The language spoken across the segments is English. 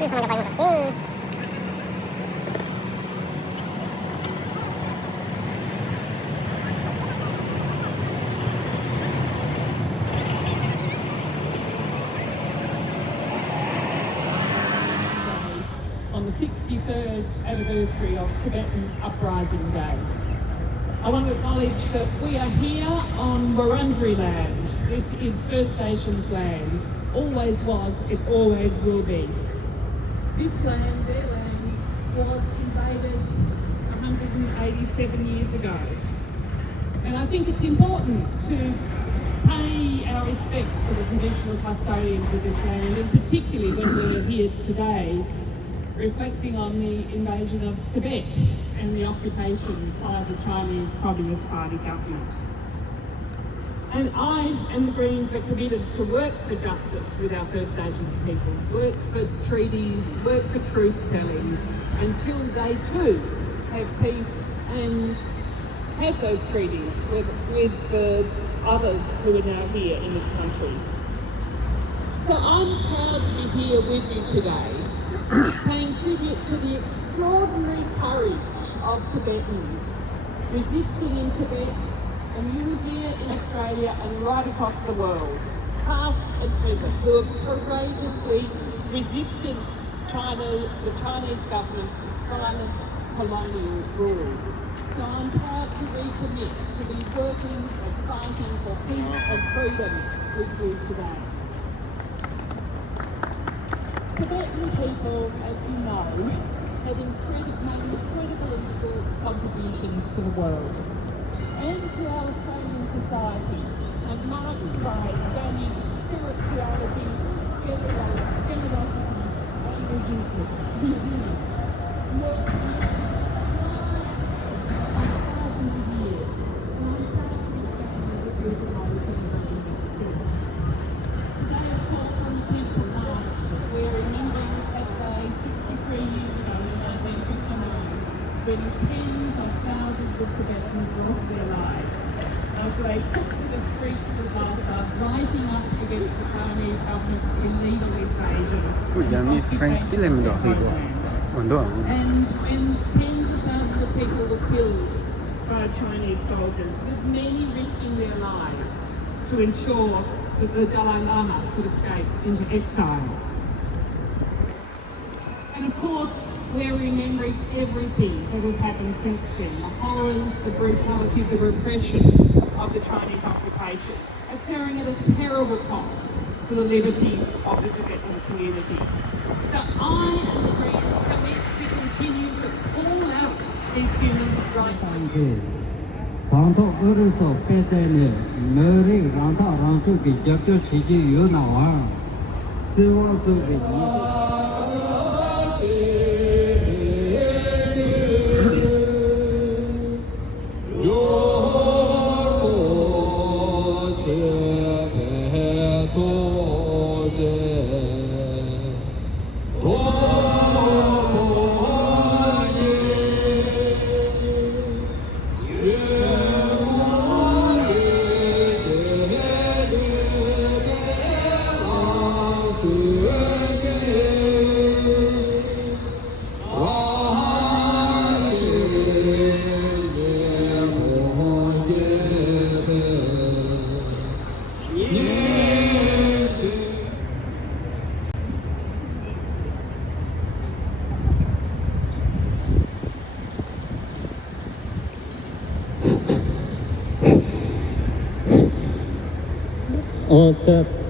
On the 63rd anniversary of Tibetan Uprising Day. I want to acknowledge that we are here on Wurundjeri land. This is First Nations land. Always was, it always will be. This land, their land, was invaded 187 years ago. And I think it's important to pay our respects to the traditional custodians of this land, and particularly when we're here today reflecting on the invasion of Tibet and the occupation by the Chinese Communist Party government. And I and the Greens are committed to work for justice with our First Nations people, work for treaties, work for truth-telling, until they too have peace and have those treaties with the others who are now here in this country. So I'm proud to be here with you today, paying tribute to the extraordinary courage of Tibetans resisting in Tibet, and you here in Australia and right across the world, past and present, who have courageously resisted the Chinese government's violent colonial rule. So I'm proud to recommit to be working and fighting for peace and freedom with you today. Tibetan people, as you know, have made incredible and important contributions to the world and to our Australian society, and marked by standing spirituality, generosity and resilience. Thousands of years, and I'm proud to be standing with you tonight in the Today, of course, on the 10th of March, we're remembering that day 63 years ago in 1959, when tens of thousands of Tibetans lost their lives as they took to the streets of Lhasa, rising up against the Chinese government's illegal invasion. And when tens of thousands of people were killed by Chinese soldiers, with many risking their lives to ensure that the Dalai Lama could escape into exile. And of course, we're remembering everything that has happened since then, the horrors, the brutality, the repression of the Chinese occupation, occurring at a terrible cost to the liberties of the Tibetan community. So I and the Greens commit to continue to call out these human rights. 당도 어려서 빼자네 너리 란다 란수기 적절 지지 유나와 세워두기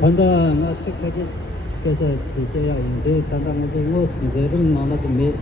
단단한 책하게 그래서 이제야 이제 단단하게 뭐 제대로 나눠도 매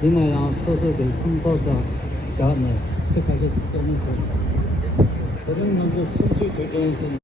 지나야 소소들 선거가 가네 책하게 때문에 그런 먼저 숨지 되게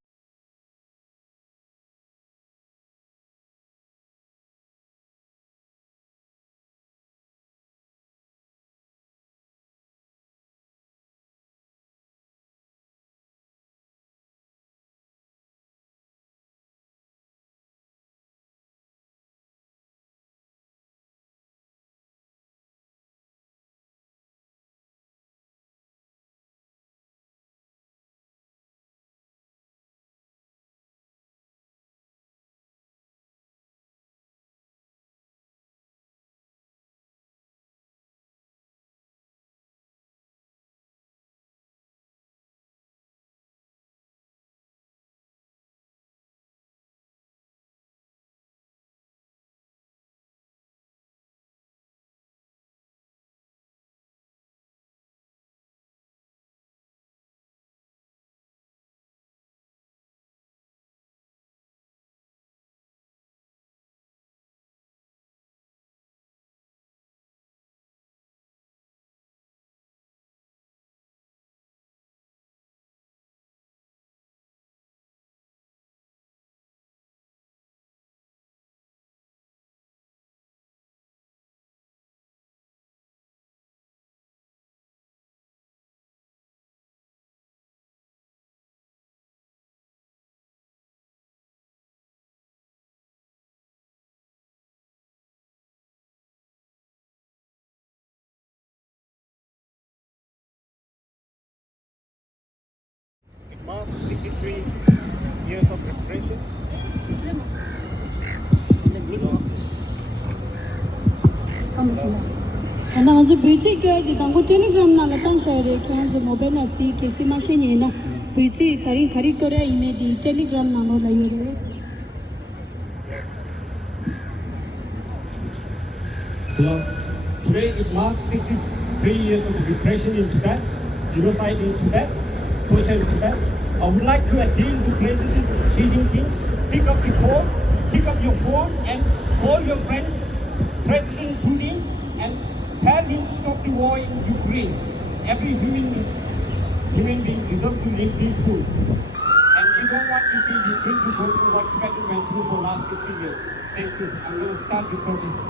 chama ana nga je buji ke di dang ko telegram na la tang share ke han je mobile na si ke si ma shin na buji kari khari kore email di telegram na lo la yore Hello. Today it marks 63 years of repression in Tibet, genocide in Tibet, torture in Tibet. I would like to appeal to President Xi Jinping, pick up your phone and call your friend President Putin and tell him to stop the war in Ukraine. Every human being deserves to live peaceful. And we don't want to see Ukraine to go through what Tibet went through for the last 50 years. Thank you. I'm going to start the protest.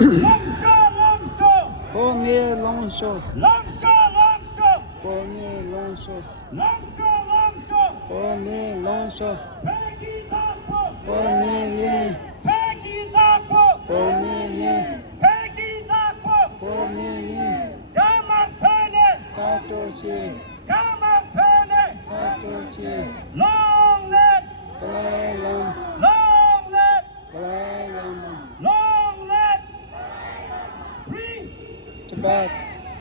Longshore! Pommier Longshore, Longshore! Pommier Longshore, Longshore! Pommier Longshore, Peggy Dapo! Pommier Yin, Peggy Dapo! Pommier Yin, Peggy Dapo! Pommier Yin, Gamapene! Katochi, Gamapene! Katochi, Long live! Dalai Lama, Long live! Dalai Lama, Long live! Free! Tibet,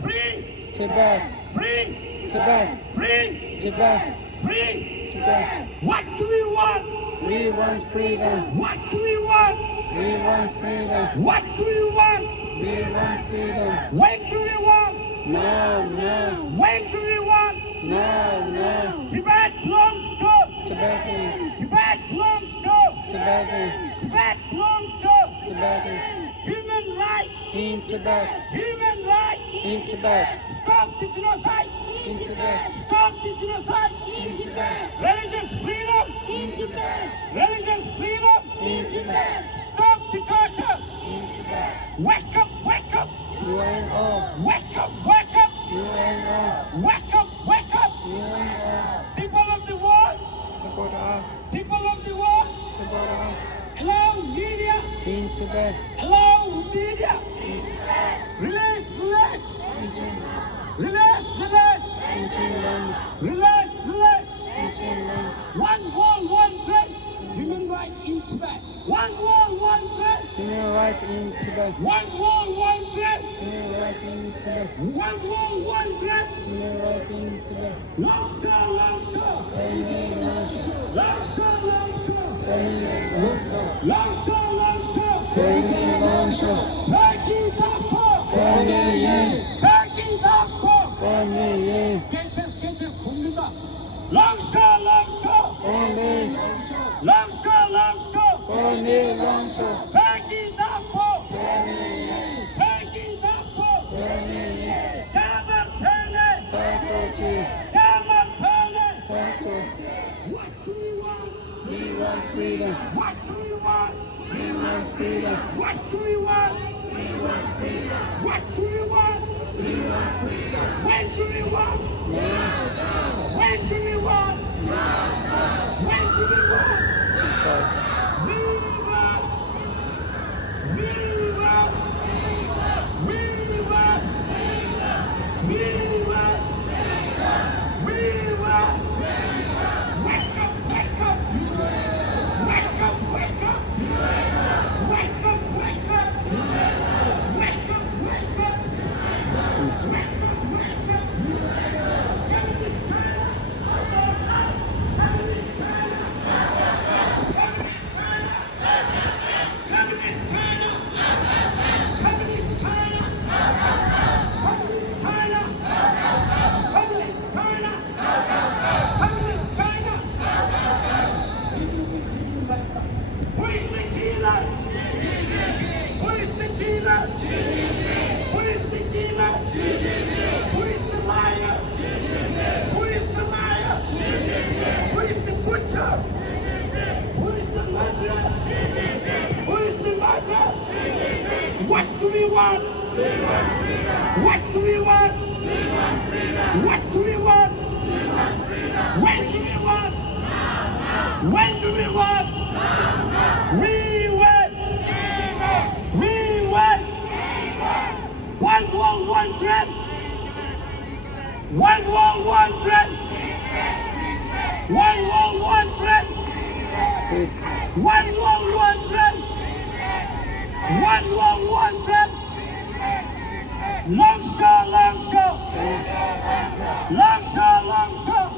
Free! Tibet, Free! Tibet, Free! Tibet, Free! Tibet. What do we want? We want freedom. What do we want? We want freedom. What do we want? We want freedom. When do we want? Now, now, When do we want? now, now. Tibet belongs to! Tibetans, Tibet belongs to! Tibetans, Tibet belongs to! Tibetans. Human rights! In Tibet, Human rights! in Tibet, Stop the genocide! in Tibet, Stop the genocide! in Tibet, Religious freedom! in Tibet, Religious freedom! in Tibet, Stop the torture! in Tibet. Wake up! Wake up! UNO, Wake up! Wake up! UNO, Wake up! Wake up! UNO. People of the world! Support us, People of the world! support us. Allow media! In Tibet, Allow media! Release! Release! in China, Release! Release! in China, Release! Release! in China. One world, one trade! Human rights in Tibet! One world, one trade! Human rights in Tibet, One world, one trade! human rights in Tibet, One world, one trade! human rights in Tibet. Longshore, Longshore! Pommier Longshore, Longshore, Longshore! Pommier Longshore, Longshore, Longshore! Pommier Longshore, Peggy Dapo! Pommier Yin, Peggy Dapo! Pommier Yin, Sketches, 봅니다. Longshore, Longshore! Pommier, Longshore, Longshore! Pommier Longshore, Peggy Dapo! Pommier Yin, Peggy Dapo! Pommier Yin, Gamapene! Katochi, Gamapene! Katochi. What do we want? We want freedom, What do we want? we want freedom, What do we want? we want freedom. What do we want? When do we want? When do we want? When do we want? Sorry. Viva! Viva! Viva! Viva! Viva! Wake up! Wake up! Wake up! Wake up! Wake up! Wake up! Wake up! Wake up! Who is the killer? Who is the killer? Who is the killer? Who is the liar? Who is the liar? Who is the butcher? Who is the murderer? Who is the murderer? What do we want? What do we want? What do we want? When do we want? When do we want? We win! We win! One world, one dream! One world, one dream! One world, one dream! One world, one dream! One more wanted. Longshore, longshore. Longshore, longshore.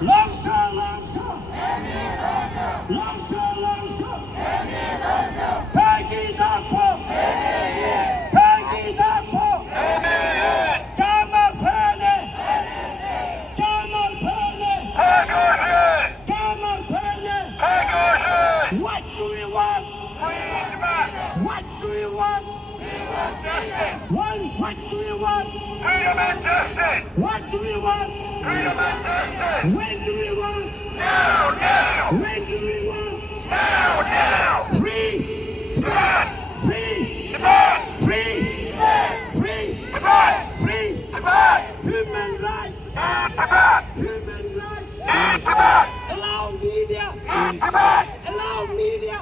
Longshore, longshore. Longshore, longshore. Peggy Dapo. Peggy Dapo. Jamal Penny. Jamal Penny. Jamal Penny. What do we want? What do we want? What do we want? Freedom and justice! What do we want? Freedom and justice! When do we want? Now, now! When do we want? Now, now! Free! Demand! Free! Demand! Free! Free! Demand! Free! Demand! Human rights! Demand! Human rights! Demand! Allow media! Demand! Allow media!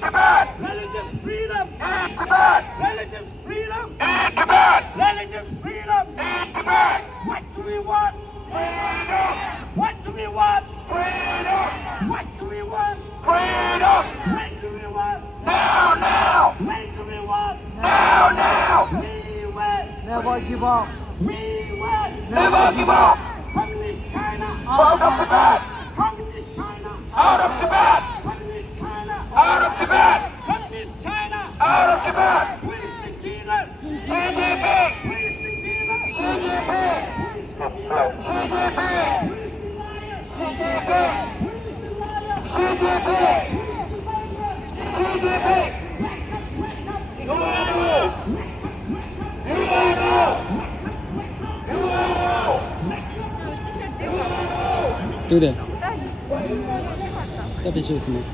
Demand! Religious freedom! Demand! Religious freedom! Demand! Religious freedom! Demand! What do we want? Freedom! What do we want? Freedom! What do we want? Freedom! When do we want? Now, now! When do we want? Now, now! We will! Never give up. We will! Never give up! Communist China! Out of Tibet! Communist China! Out of Tibet! Communist China! Out of Tibet! Communist China! Out of Tibet! Who is the killer? CGP! Who is the killer? CGP! Who is the killer? CGP! Who is the liar? CGP! Who is the liar? CGP! Who is the liar? CGP! Wake up, wake up! You are no! You are no! You are no! 또 돼. 또 배치했습니다.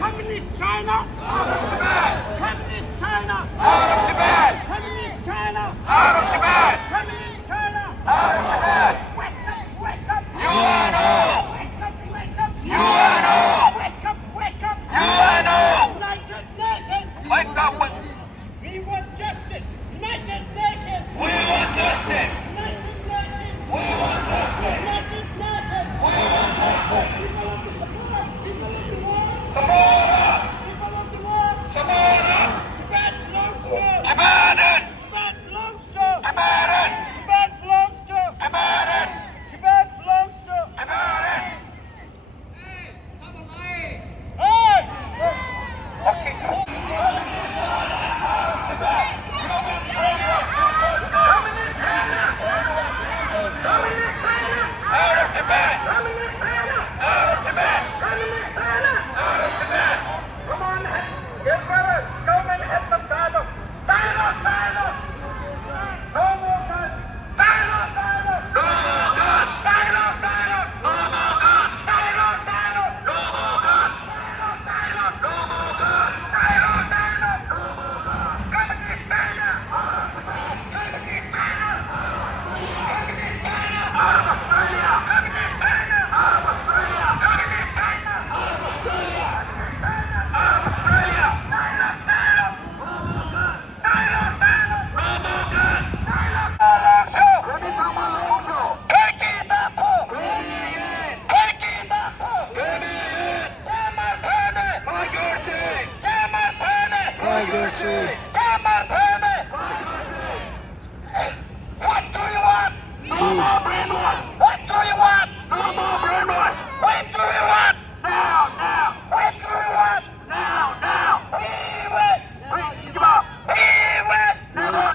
Communist China! Communist China! Out of Tibet! Communist China! Out of Tibet! Communist China! Out of Tibet! Wake up, wake up! You are no! Wake up, wake up! You are no! Wake up, wake up! You are no! United Nations! Wake up with... We want justice! United Nations! We want justice! United Nations! We want justice! United Nations! We want justice! People of the world! People of the world! Support!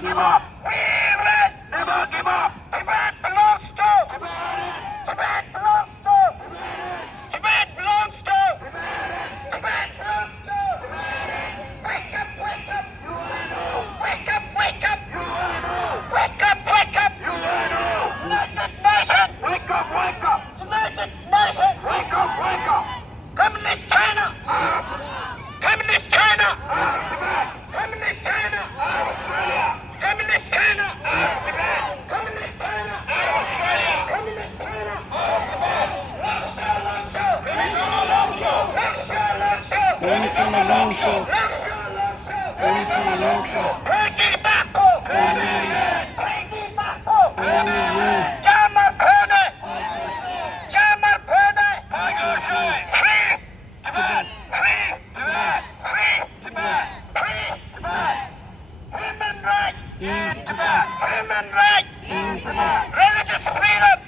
give up. We will never give up. Tibet belongs to Tibet belongs to Tibet belongs to Tibet belongs to Wake up, wake up. Wake up, wake up. Wake up, wake up. United Nations. Wake up, wake up. United Nations. Wake up, wake up. Communist China. Communist China. Communist China. Communist China. Communist China. Communist China. Pergi Bako. Pergi Bako. Jamar Pene. Jamar Pene. Free Tibet. Free Tibet. Free Tibet. Free Tibet. Human rights. Human rights. Religious freedom.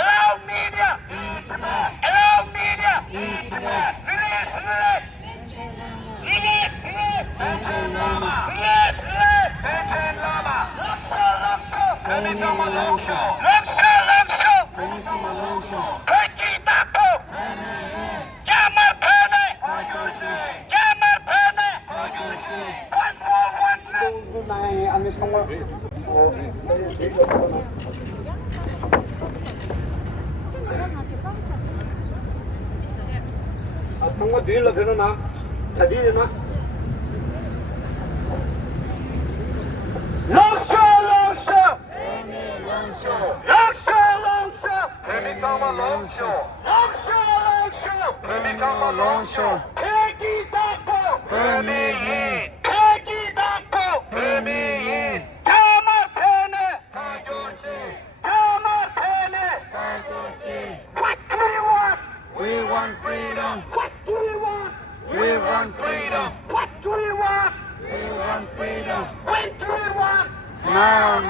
Allow media. Allow media. Release, release. Release, release. Release, release. Lakso. Pergi Bako. Jamar Pene. Jamar Pene. One more, one less. 정말 뒤일러 되나? 자, 뒤일나? Lakso. Pergi Bako. Pergi Bako. Jamar Pene. Jamar Pene. What do you want? We want freedom. What do you want? We want freedom. What do you want? We want freedom. When do you want? Now.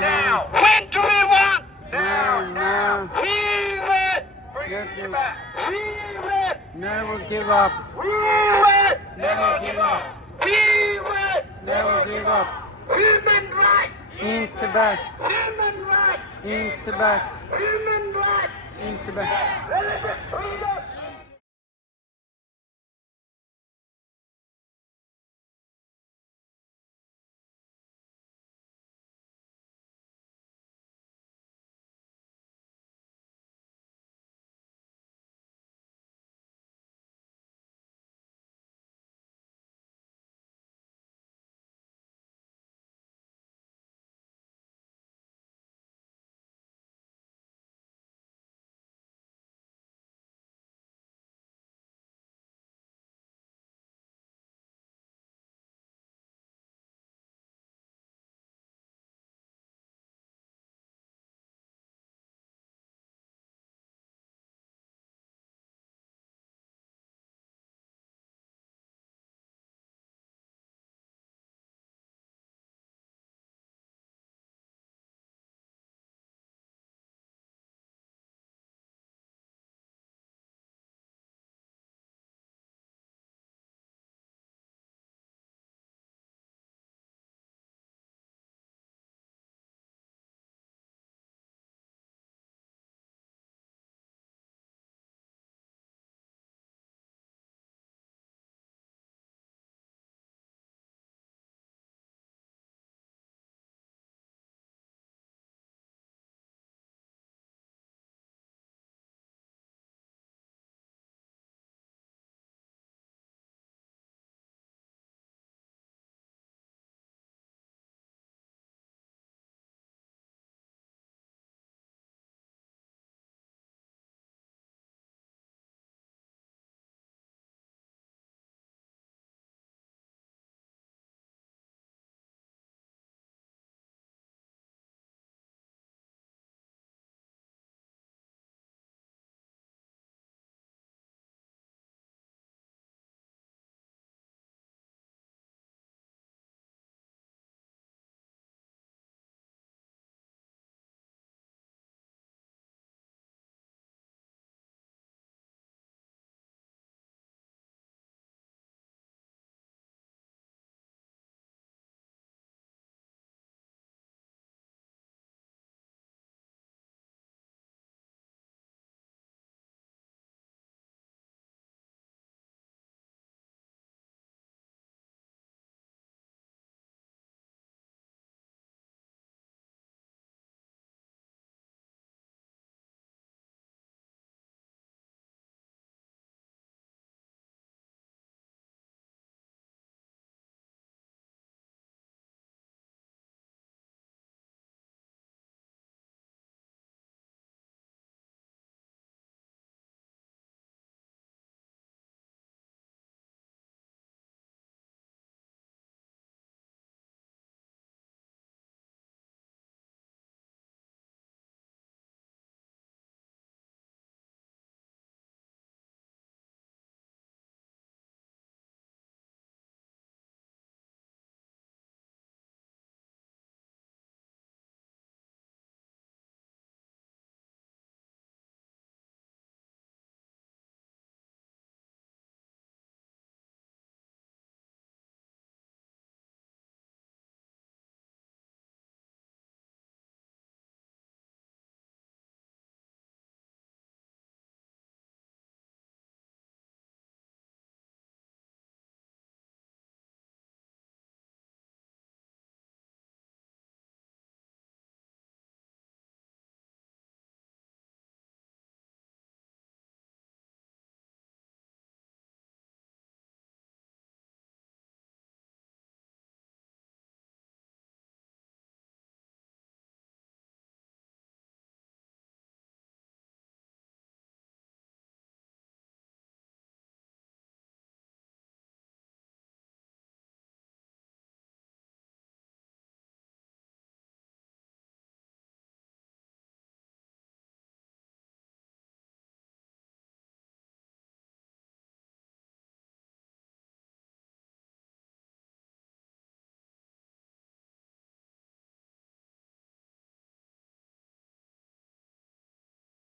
When do you want? Now. We will. We will. Never give up. We will. Never give up. We will. Never give up. Human rights. In Tibet. Human rights. In Tibet. Human rights. In Tibet. Religious freedom.